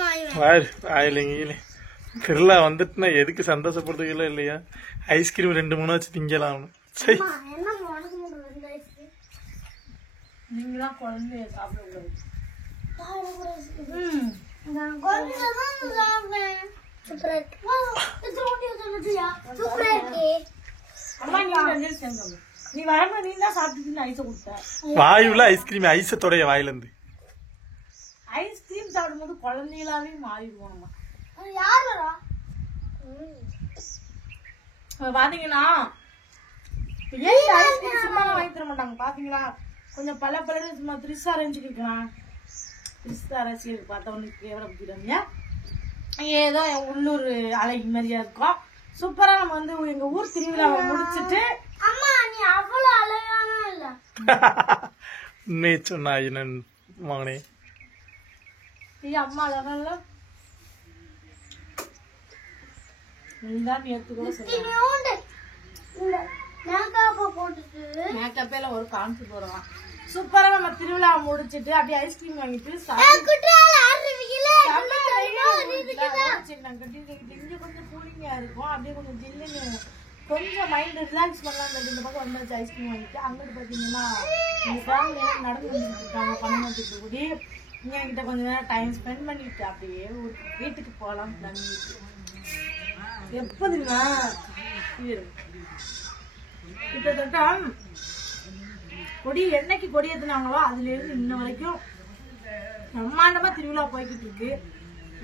வாயிலங்க திருவிழா வந்துட்டுனா எதுக்கு சந்தோஷப்படுறதுல இல்லையா? ஐஸ்கிரீம் 2-3 வச்சு திங்கலாம். சரி நீங்களாம் குழந்தைய சாப்பிடக்கூடாது. நீ வரமா நீ தான் சாப்பிட்டு ஐஸ கொடுத்த வாயுல ஐஸ்கிரீம் ஐசத்தோடைய வாயில இருந்து ஐஸ்கிரீம் சாப்பிடும்போது குழந்தைகளாவே மாறிடுவோம். பாத்தீங்கன்னா ஐஸ்கிரீம் சும்மா வாங்கி தர மாட்டாங்க. பாத்தீங்களா கொஞ்சம் பல சும்மா 3 ஸ்டார் ரேஞ்சுக்கு இருக்கலாம். 3 ஸ்டார் ரேஞ்சுக்கு பார்த்தவனுக்கு எவ்வளவு புரியுறாங்க. ஏதோ உள்ளூர் அழகி மாதிரியா இருக்கும். சூப்பரா நம்ம வந்து எங்க ஊர் திருவிழாவை முடிச்சுட்டு உண்மை சொன்னா மகனே அம்மா அழகால நீதான் ஏத்துக்கோ மேக்கப்பேல ஒரு காமிச்சு போறோம். சூப்பரா நம்ம திருவிழாவை முடிச்சுட்டு அப்படியே ஐஸ்கிரீம் வாங்கிட்டு இங்க கொஞ்சம் கூலிங்கா இருக்கும். அப்படியே கொஞ்சம் ஜில்லுன்னு கொஞ்சம் மைண்ட் ரிலாக்ஸ் பண்ணலாம். இந்த பக்கம் வந்தாச்சு ஐஸ்கிரீம் வாங்கிட்டு. அங்கிட்டு பாத்தீங்கன்னா இந்த ஃபேமிலி நடந்து வந்துட்டு இருக்காங்க பணமத்துக்கு கூடி. என்கிட்ட கொஞ்ச நேரம் டைம் ஸ்பெண்ட் பண்ணிட்டு அப்படியே வீட்டுக்கு போகலாம் பிளான் பண்ணிட்டு. எப்போதுமா கிட்டத்தட்ட கொடி என்னைக்கு கொடி ஏத்துனாங்களோ அதுல இருந்து இன்ன வரைக்கும் பிரம்மாண்டமா திருவிழா போய்கிட்டு இருக்கு.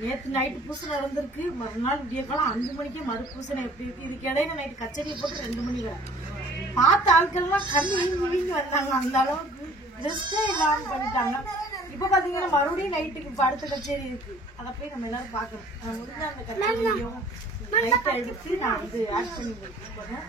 நேற்று நைட்டு பூசை நடந்திருக்கு. மறுநாள் விடிய காலம் 5 மணிக்கு மறு பூசனை எப்படி இருக்கு. இதுக்கு இடையில நைட்டு கச்சேரியை போட்டு 2 மணி வரை பார்த்த ஆட்கள்லாம் கண்ணு வீங்கி வந்தாங்க. அந்த அளவுக்கு ரெஸ்டே இல்லாம பண்ணிட்டாங்க. இப்ப பாத்தீங்கன்னா மறுபடியும் நைட்டுக்கு இப்ப அடுத்த கச்சேரி இருக்கு. அதை போய் நம்ம எல்லாரும் பாக்கணும். முடிஞ்ச அந்த கச்சேரியும் நைட்டை எடுத்து நான் வந்து ஆட் பண்ணி போறேன்.